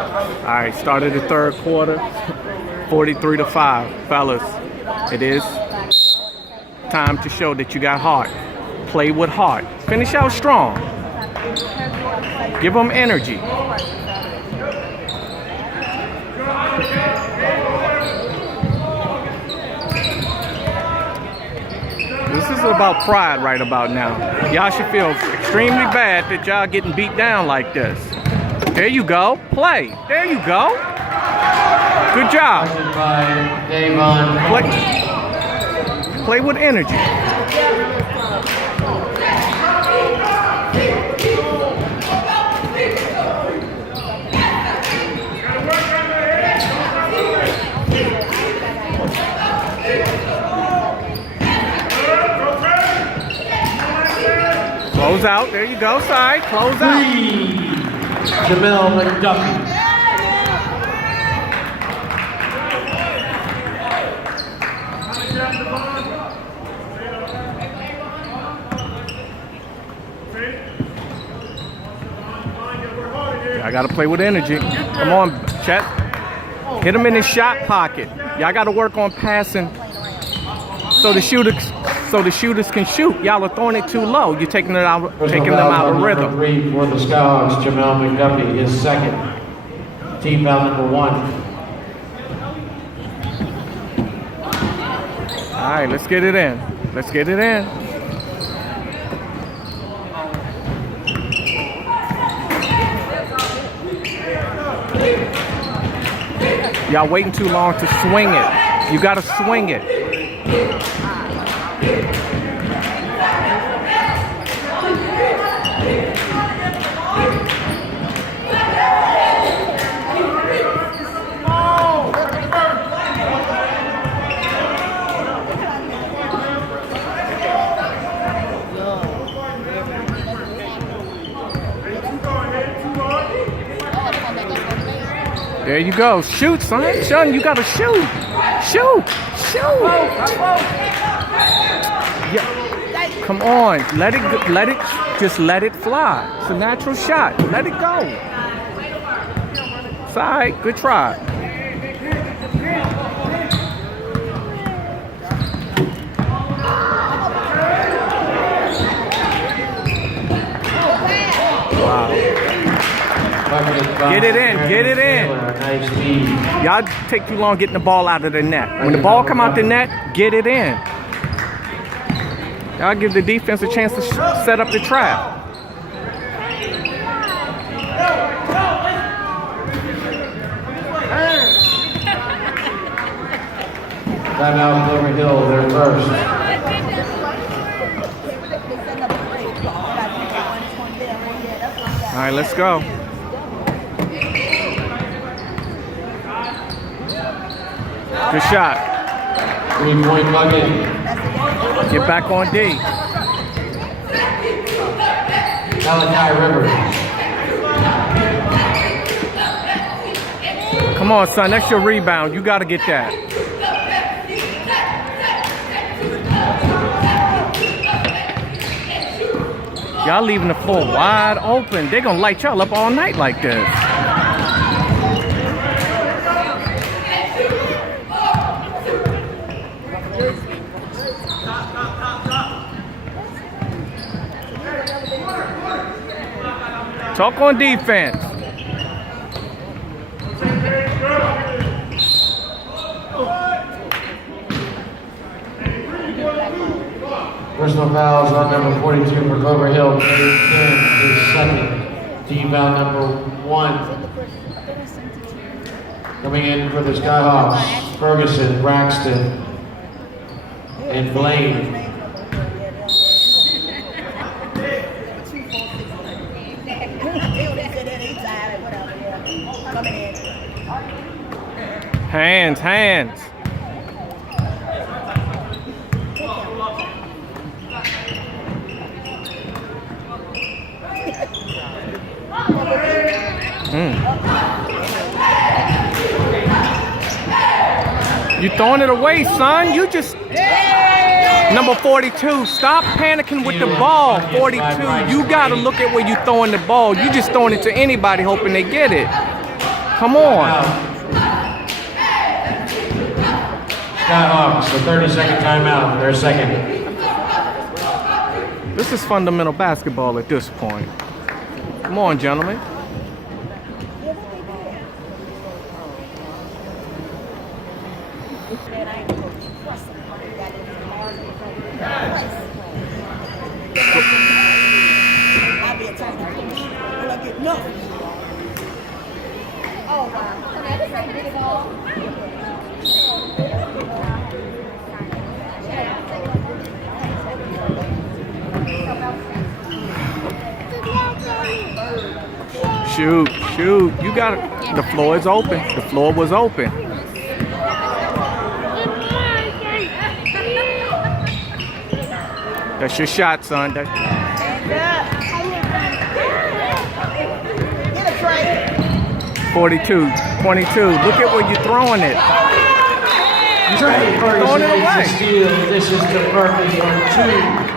All right, started the third quarter, 43-5. Fellas, it is time to show that you got heart. Play with heart. Finish out strong. Give them energy. This is about pride right about now. Y'all should feel extremely bad that y'all getting beat down like this. There you go. Play. There you go. Good job. Play with energy. Close out. There you go. Side. Close out. Jamel McDuffie. I gotta play with energy. Come on, Chet. Hit him in his shot pocket. Y'all gotta work on passing so the shooters can shoot. Y'all are throwing it too low. You're taking them out of rhythm. Number 3 for the Skyhawks, Jamel McDuffie, his second. Team foul number 1. All right, let's get it in. Let's get it in. Y'all waiting too long to swing it. You gotta swing it. There you go. Shoot, son. Son, you gotta shoot. Shoot. Shoot. Yeah. Come on. Just let it fly. It's a natural shot. Let it go. It's all right. Good try. Wow. Get it in, get it in. Y'all take too long getting the ball out of the net. When the ball come out the net, get it in. Y'all give the defense a chance to set up the trap. Timeout, Clover Hill, they're first. All right, let's go. Good shot. 3-point bucket. Get back on D. Malachi Rivers. Come on, son. That's your rebound. You got to get that. Y'all leaving the floor wide open. They're going to light y'all up all night like this. Talk on defense. Personal fouls on number 42 for Clover Hill. 10 is second. Team foul number 1. Coming in for the Skyhawks, Ferguson, Braxton, and Blaine. Hands, hands. You throwing it away, son. You just... Number 42, stop panicking with the ball. 42, you got to look at where you're throwing the ball. You just throwing it to anybody hoping they get it. Come on. Skyhawks, the 30-second timeout, their second. This is fundamental basketball at this point. Come on, gentlemen. Shoot, shoot. You got it. The floor is open. The floor was open. That's your shot, son. 42, 22. Look at where you're throwing it. Trey Throwing it away. Steal. This is to Murphy for 2.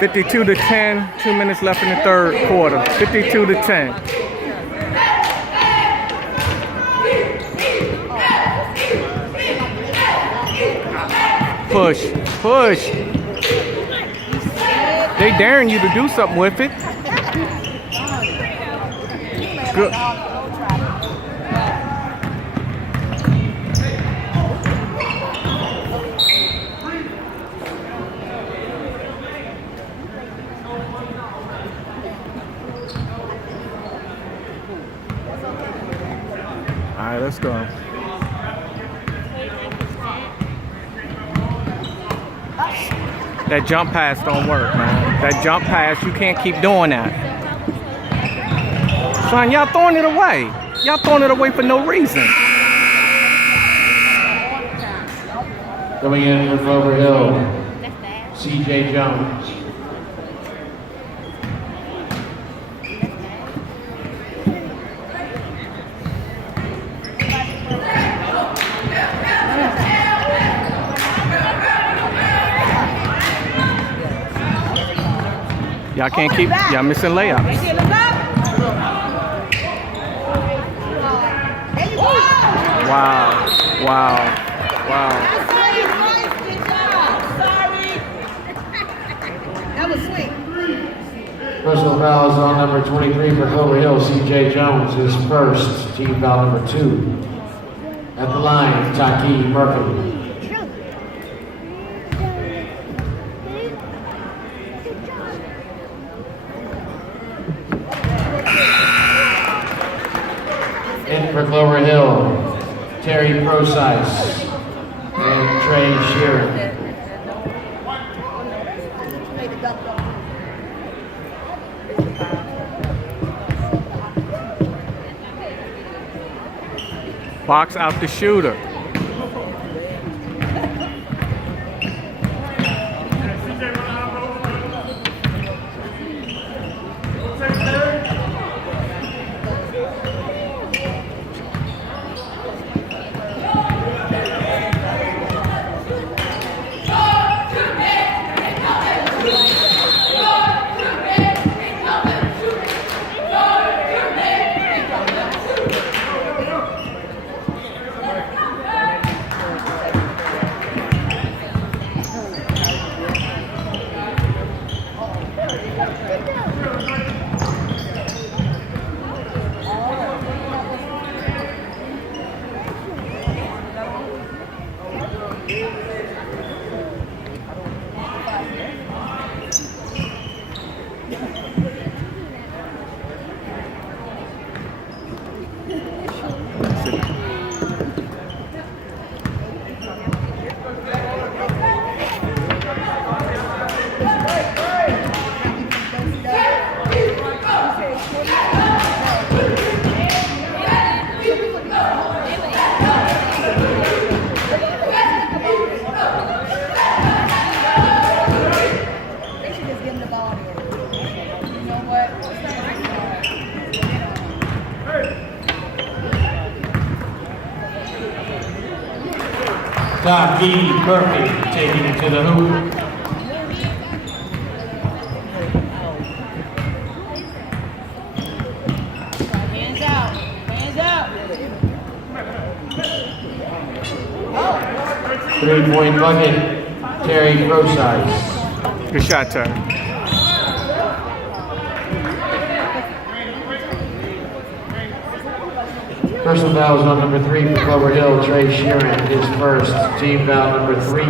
52 to 10. 2 minutes left in the third quarter. 52 to 10. Push, push. They daring you to do something with it. Good. All right, let's go. That jump pass don't work, man. That jump pass, you can't keep doing that. Son, y'all throwing it away. Y'all throwing it away for no reason. Coming in for Clover Hill, C.J. Jones. Y'all can't keep, y'all missing layups. Wow, wow, wow. That was sweet. Personal foul is on number 23 for Clover Hill, C.J. Jones, his first, team foul number 2. At the line, Taki Murphy. In for Clover Hill, Terry Procyse and Trey Sheeran. Box out the shooter. Taki Murphy taking it to the hoop. 3-point bucket, Terry Crosize. Good shot, Terry. Personal fouls on number 3 for Clover Hill, Trey Sheeran, his first. Team foul number 3.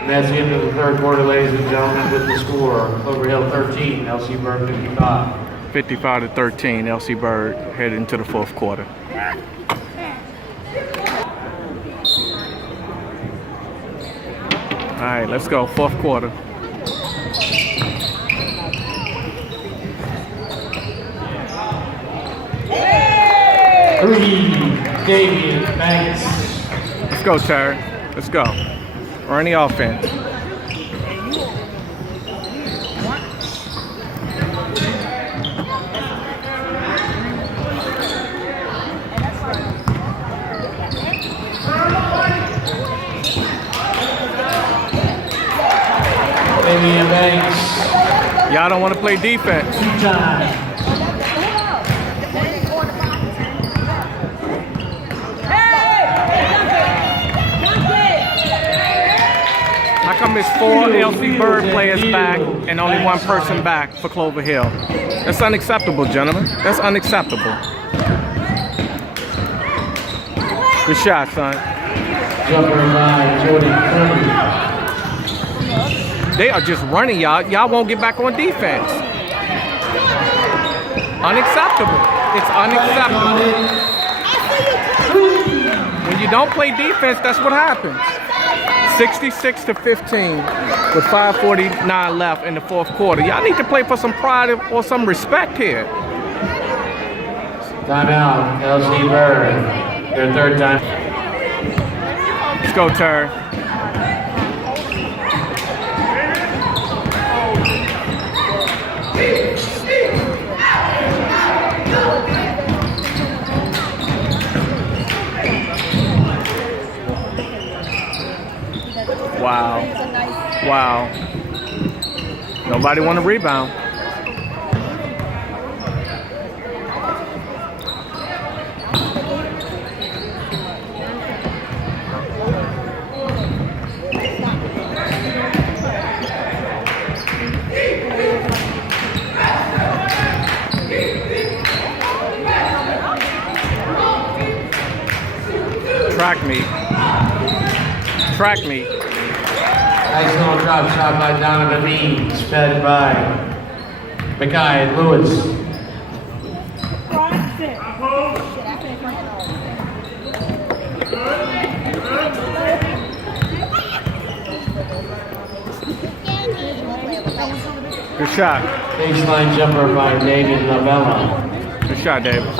And that's the end of the third quarter, ladies and gentlemen, with the score. Clover Hill 13, LC Bird 55. 55-13, LC Bird headed into the fourth quarter. All right, let's go, fourth quarter. Davian Banks. Let's go, Terry. Let's go. Run the offense. Davian Banks. Y'all don't want to play defense. How come it's 4 LC Bird players back and only 1 person back for Clover Hill? That's unacceptable, gentlemen. That's unacceptable. Good shot, son. They are just running, y'all. Y'all won't get back on defense. Unacceptable. It's unacceptable. When you don't play defense, that's what happens. 66-15 with 5:49 left in the fourth quarter. Y'all need to play for some pride or some respect here. Timeout, LC Bird. Their third time. Let's go, Terry. Wow. Wow. Nobody want to rebound. Track me. Track me. Nice little drop shot by Donovan Means, fed by Mackay Lewis. Good shot. Baseline jumper by David Lavella. Good shot, Davis.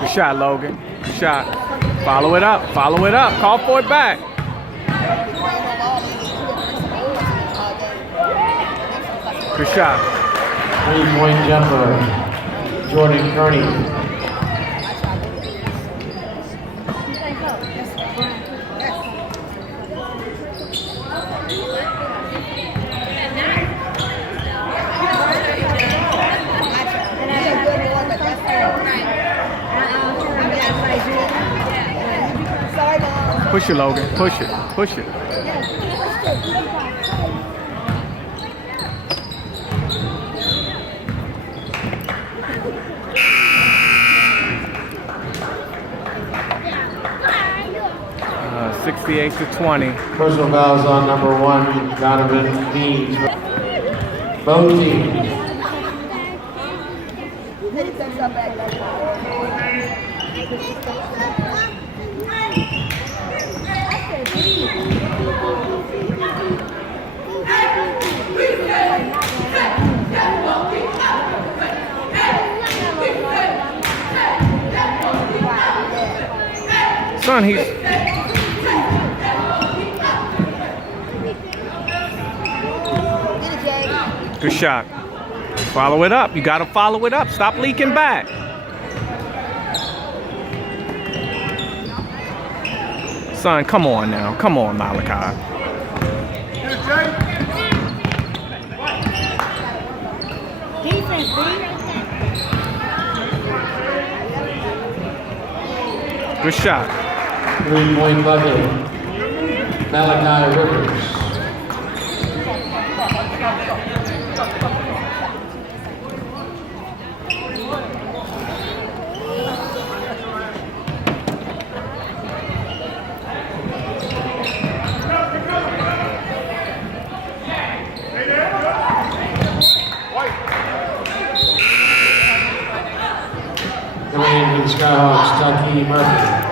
Good shot, Logan. Good shot. Follow it up. Follow it up. Call for it back. Good shot. 3-point jumper, Jordan Kearney. Push it, Logan. Push it. Push it. 68-20. Personal fouls on number 1, Donovan Means. Both teams. Son, he's... Good shot. Follow it up. You got to follow it up. Stop leaking back. Son, come on now. Come on, Malachi. Good shot. 3-point bucket. Malachi Rivers. Coming in for the Skyhawks, Taki Murphy.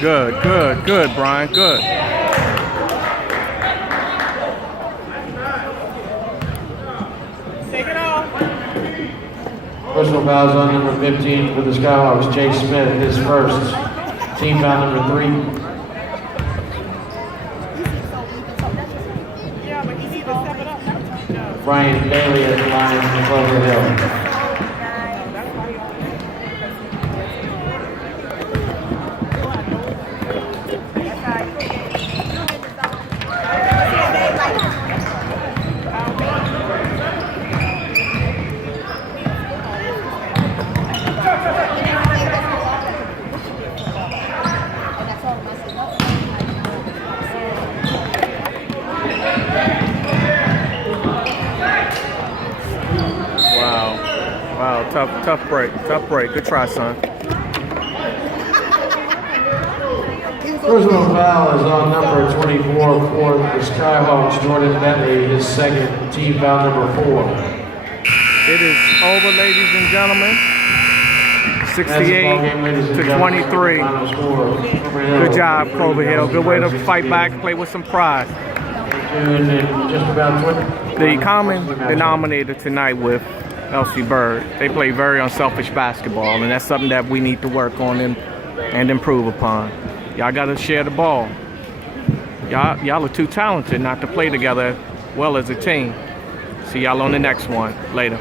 Good, good, good, Brian. Good. Take it off. Personal fouls on number 15 for the Skyhawks, Jay Smith, his first. Team foul number 3. Yeah, but he needs to step it up. Brian Bailey at the line from Clover Hill. Wow, tough break. Tough break. Good try, son. Personal foul is on number 24 for the Skyhawks, Jordan Bentley, his second. Team foul number 4. It is over, ladies and gentlemen. 68 to 23. Good job, Clover Hill. Good way to fight back, play with some pride. The common denominator tonight with LC Bird, they play very unselfish basketball, and that's something that we need to work on and improve upon. Y'all got to share the ball. Y'all are too talented not to play together well as a team. See y'all on the next one. Later.